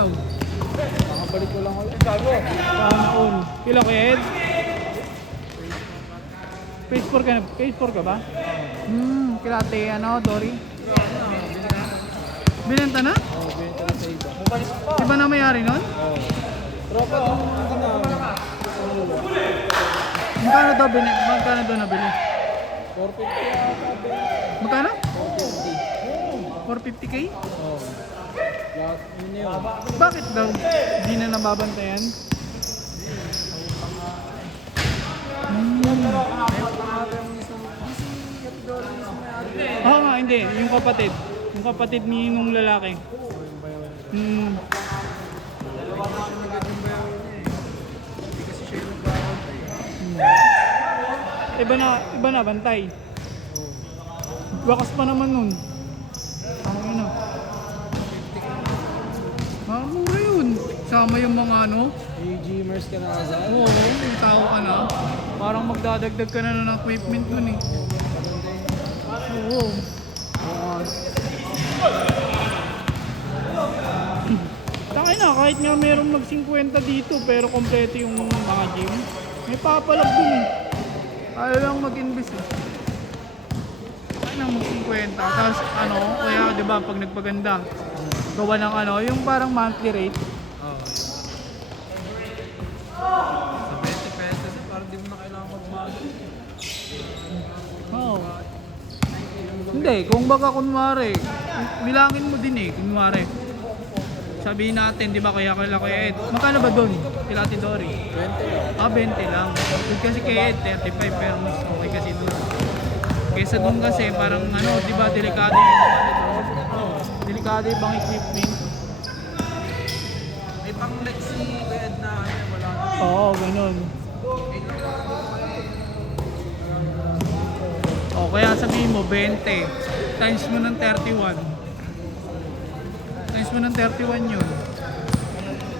ikaw? Nakabalik ko lang ulit. Sana all. Kilo kay Ed? Phase 4 ka na? Phase 4 ka ba? Kilate, ano, Dory? Binenta na? Oo, benta na sa iba. Iba na may-ari nun? Oo. Tropa nung ginamit. Magkano daw magkano daw nabili? 450 yata. Magkano? 450. 450k? Oo. Lahat yun yun. Bakit daw? Di na nababantayan? Oo nga, hindi. Yung kapatid. Yung kapatid ni nung lalaki. Hmm. Iba na bantay. Wakas pa naman nun. Ano yun ah. Mura yun. Sama yung mga ano. G-Mers ka na agad. Oo, may tao ka na. Parang magdadagdag ka na ng equipment nun eh. Oo. Takay na, kahit nga merong mag-50 dito pero kompleto yung mga gym. May papalab dun eh. Ayaw lang mag-invest eh. Takay na mag-50. Tapos ano, kaya diba pag nagpaganda, gawa ng ano, yung parang monthly rate. Oo. Sa 20 pesos, parang di mo na kailangan magmahal. Oo. Hindi, kung baka kunwari, bilangin mo din eh, kunwari. Sabihin natin, di ba kaya Ed? Magkano ba doon? Kilati Dory? 20 lang. 20 lang. Doon kasi kay Ed, 35 pero mas okay kasi doon. Kaysa doon kasi parang ano, di ba delikado yung delikado yung bang equipment. May pang-lex si Ed na wala na. Oo, ganun. O kaya sabihin mo 20 times mo ng 31. Times mo ng 31 yun.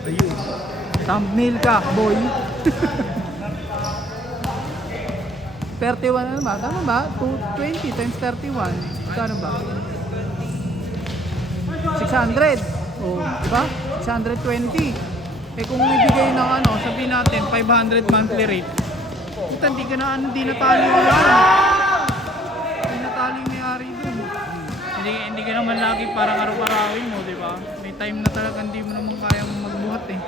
Ayun. Thumbnail ka, boy. 31 ano ba? Tama ba? 220 times 31. Kano ba? 600. Oh, diba? 620. Eh kung ibigay ng ano, sabihin natin 500 monthly rate. Ito, hindi ka na ano, hindi natali yung may-ari. Hindi natali yung may-ari dun. Hindi ka naman lagi parang araw-arawin mo, di ba? May time na talaga hindi mo naman kayang magbuhat eh.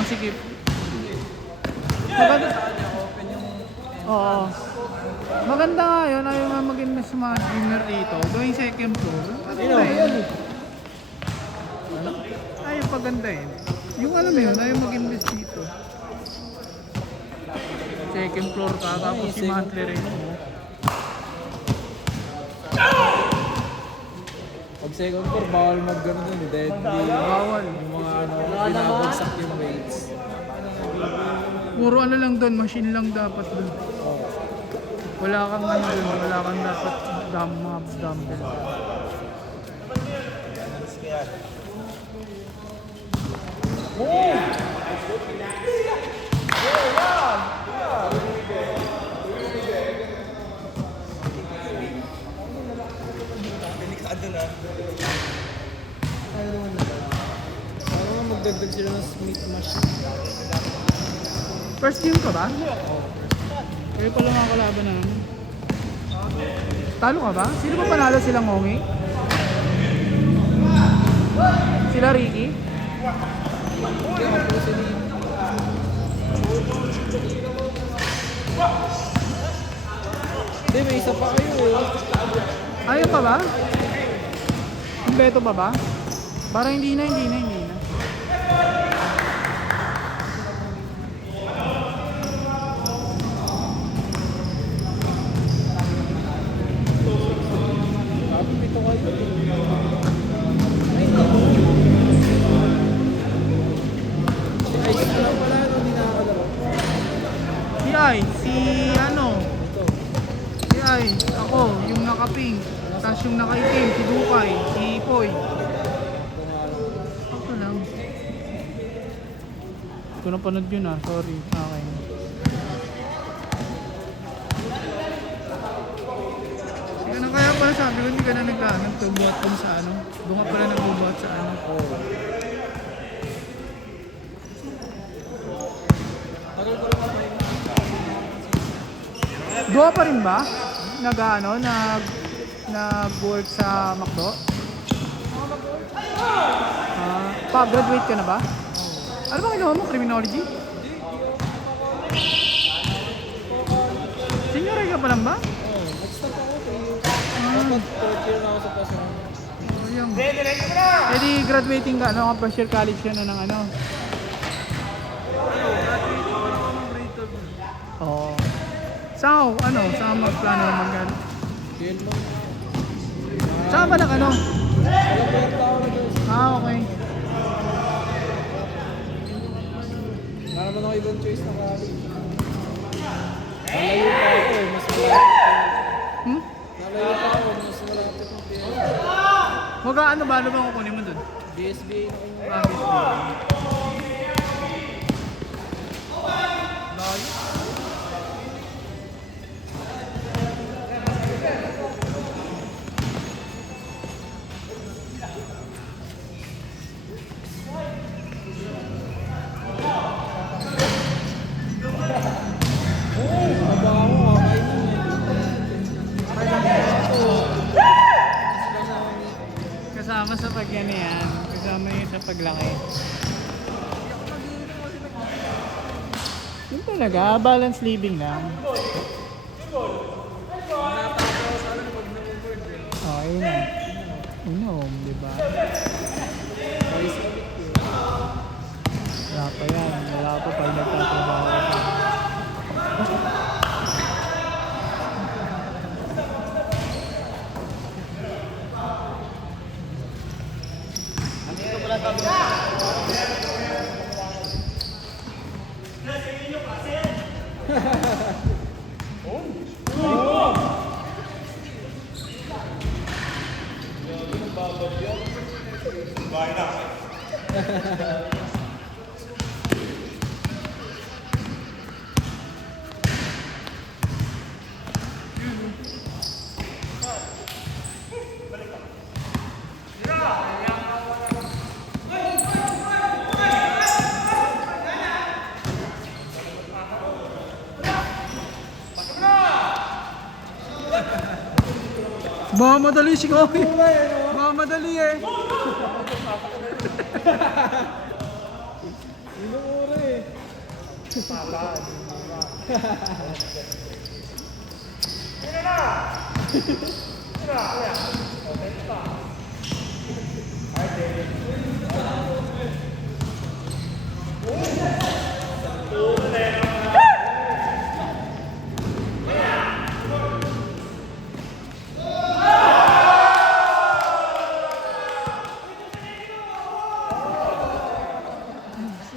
Masikip. Maganda. Oo. Maganda nga yun. Ayaw nga mag-invest sa mga dreamer dito. Going second floor. Maganda yun. Ayaw paganda eh. Yung alam mo yun, ayaw mag-invest dito. Second floor ka, tapos si monthly rate mo. Pag second floor, bawal mag-gano dun. Deadly. Bawal. Yung mga ano, binabagsak yung weights. Puro ano lang doon, machine lang dapat doon. Oo. Wala kang ano doon, wala kang dapat dumbbell. Parang magdagdag sila ng Smith machine. First game ka ba? Kayo pala mga kalaban na naman. Talo ka ba? Sino ba panalo silang Ngongi? Sila Ricky? Hindi, may isa pa kayo eh. Ayaw pa ba? Beto pa ba? Parang hindi na. Sabi pito kayo. Si Ice na lang pala, no? Hindi nakakalaro. Si Ai, si ano? Ito. Si Ai, ako, yung naka-pink. Tapos yung naka-itim, si Dukay, si Poy. Ito lang. Ito na panood yun ah, sorry. Okay. Sige na kaya pala sabi ko, hindi ka na nagbubuhat dun sa ano. Doon ka pala nagbubuhat sa ano. Oo. Tagal ko lang ako yung Doon ka pa rin ba? Nag-work sa McDo? Pa-graduate ka na ba? Ano ba kinuha mo? Criminology? Senior ka pa lang ba? Oo, nag-stop ako 3 years. Dapat 4th year na ako sa pasok. Oh, yung... Eh di graduating ka, ano? First year college ka na ng ano? Oo. Saan Saan magplano mag-ano? Yun lang. Saan ba nag ano? Nag-work ako na doon. Okay. Wala naman ako ibang choice na college. Nalayo pa ako eh, mas malapit. Hmm? Nalayo pa ako, mas malapit ng PS. Ano ba kukunin mo dun? BSBA na kayo. Layo. Trabaho, kakain mo Kasama sa pagyan yan. Kasama yun sa paglaki. Yun talaga, balance living lang. Oh, yun na. Inom, di ba? Wala pa yan. Wala pa pag nagtatrabaho ka. Madali si Kobe. Madali eh. Inuura eh.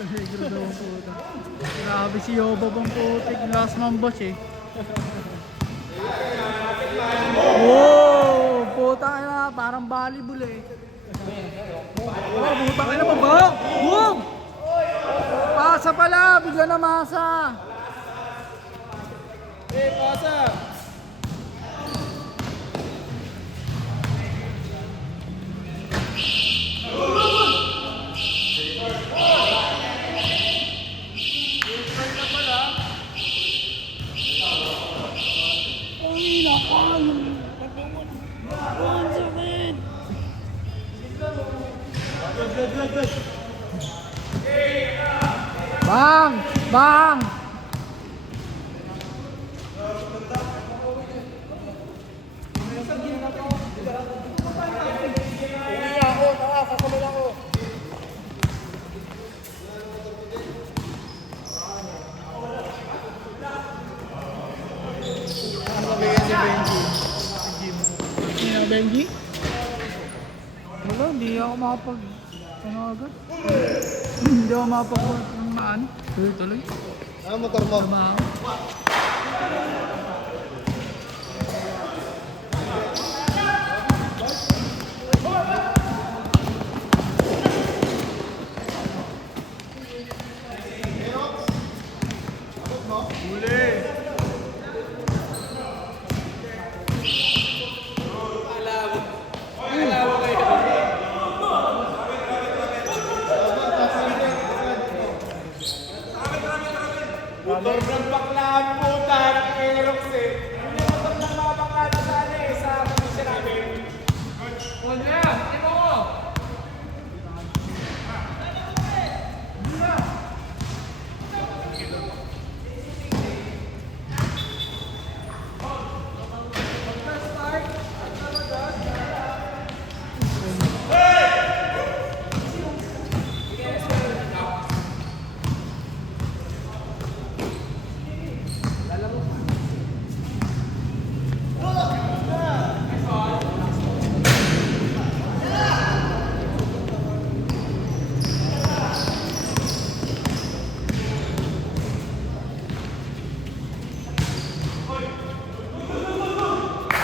Negro daw ang puta. Grabe si Yoba bang putik. Last man boss eh. Wow! Puta ka na. Parang volleyball eh. Puta ka na ba? Boom! Masa pala! Bigla na masa! Pasa! Bang! Bang! Benji? Wala, hindi ako makapag... Ano agad? Hindi ako makapag... Ano? Tuloy. Ano motor mo? Trabaho.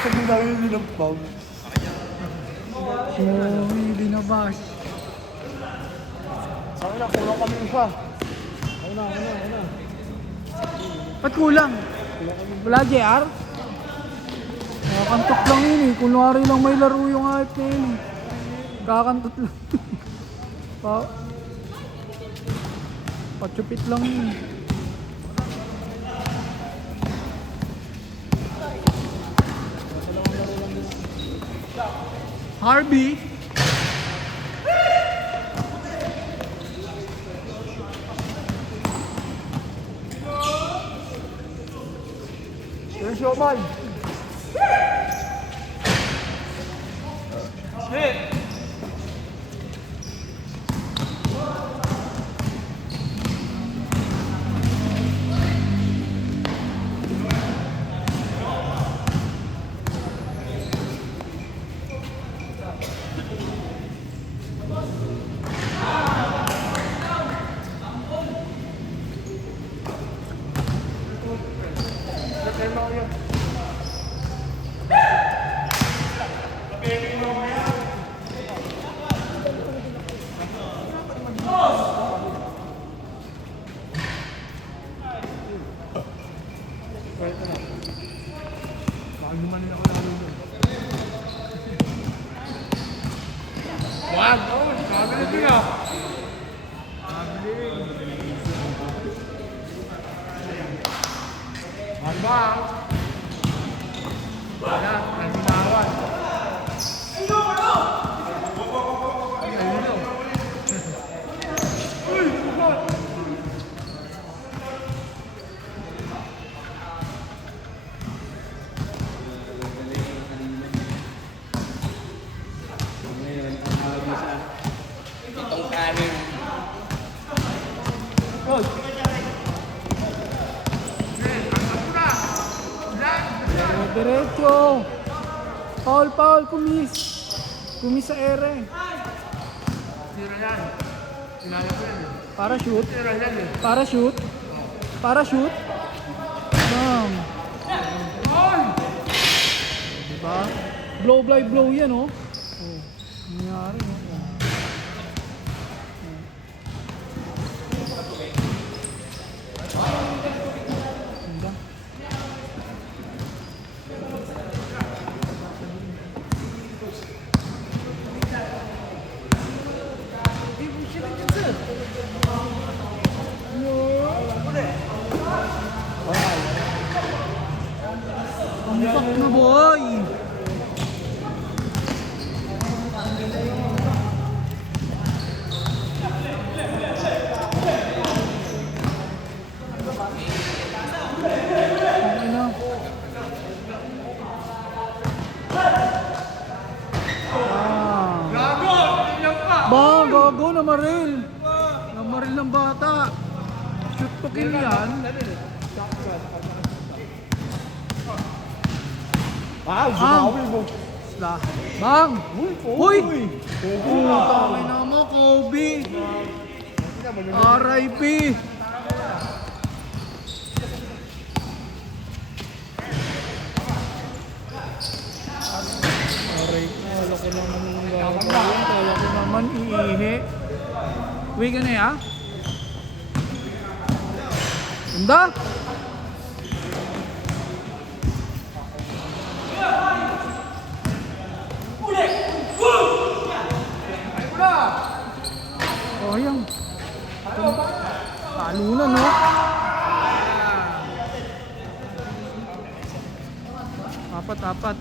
Ang dami yung nilampaw. Uy, binabash. Saan na, kulang kami isa. Una. Ba't kulang? Wala JR? Kakantot lang yun eh. Kunwari lang may laro yung hype na yun eh. Kakantot lang. Patsupit lang yun. Harvey. Yung showman. Wag! Oh, sabi din ah. Hamba! Wala, naginawan. Itong kanin. Diretso. Paul, kumis. Kumis sa ere. Sira yan. Sinala ko yan eh. Parachute. Sira yan eh. Parachute. Bam. Diba? Blow by blow yan oh. Oh. Nangyari oh. Ganda. Ang fuck na boy! Okay na. Gago! Ilang pa! Bang, gago, namaril! Namaril ng bata. Shoot to kill yan. Bumawi mo. Isla. Bang! Uy! Kobe. Tangin na mo, Kobe! RIP! RIP. Kala ko naman gagawin. Kala ko naman iihi. Uwi ka na ya? Ganda! Oh, yan. Talo na, no? Apat.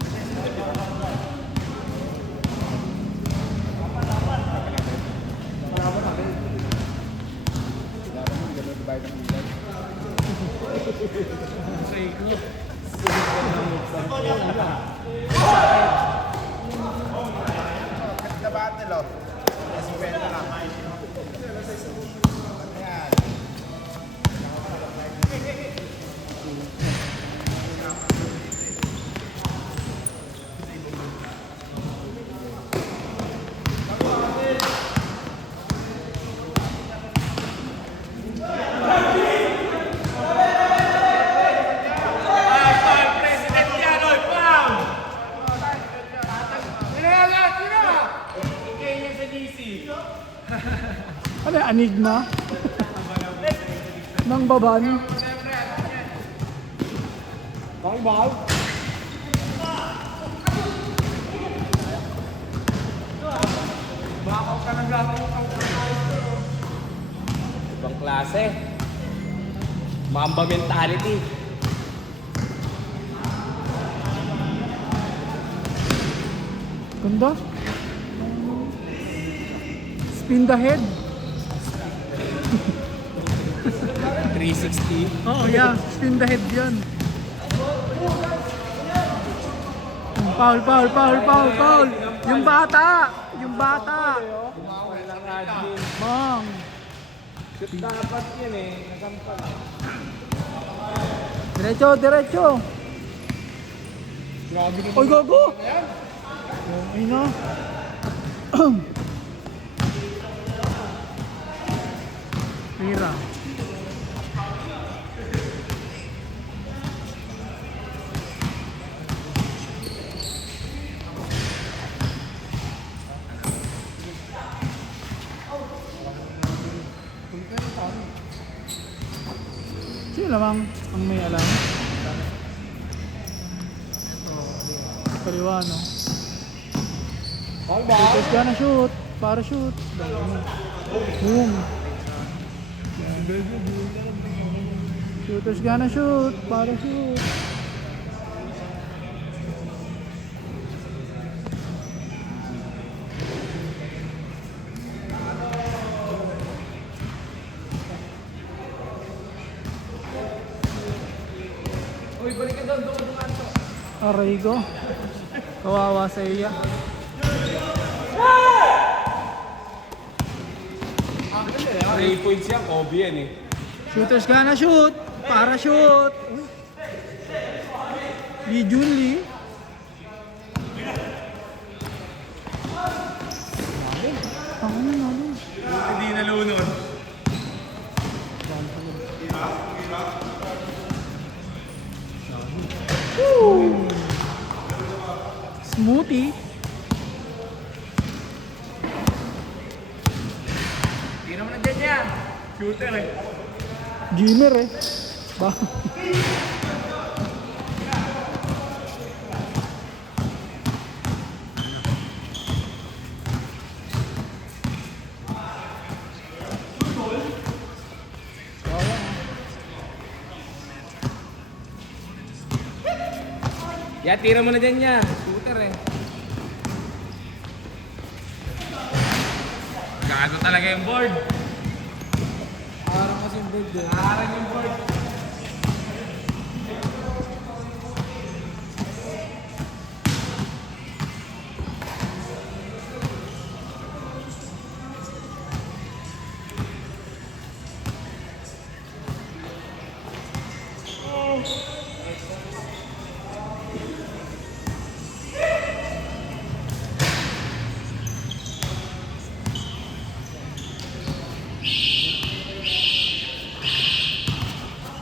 Enigma. Nang baban. Bakit bahal? Bakaw ka ng gakaw. Ibang klase. Mamba mentality. Ganda. Spin the head. 360. Oo, yeah. Spin the head yan. Foul, foul, foul, foul, foul. Yung bata. Yung bata. Walang admin. Bang. Shoot dapat yan eh. Nagampal. Diretso, diretso. Grabe naman. Oy, gogo. Ay na. Mira. Sino lamang ang may alam? Kaliwa, no? Bakit bahal? Shooters gonna shoot. Para shoot. Boom. Shooters gonna shoot. Para shoot. Uy, balik ka doon. Doon to. Aray ko. Kawawa sa iya. 3 points yan. Kobe yan eh. Shooters gonna shoot. Para shoot. Lee Junli. Ako na namin. Hindi nalunod. Smoothie. Hindi naman na dyan yan. Shooter eh. Gamer eh. Ba? Ya, tira mo na dyan niya. Shooter eh. Gago talaga yung board. Parang kasi yung bird eh. Parang yung board.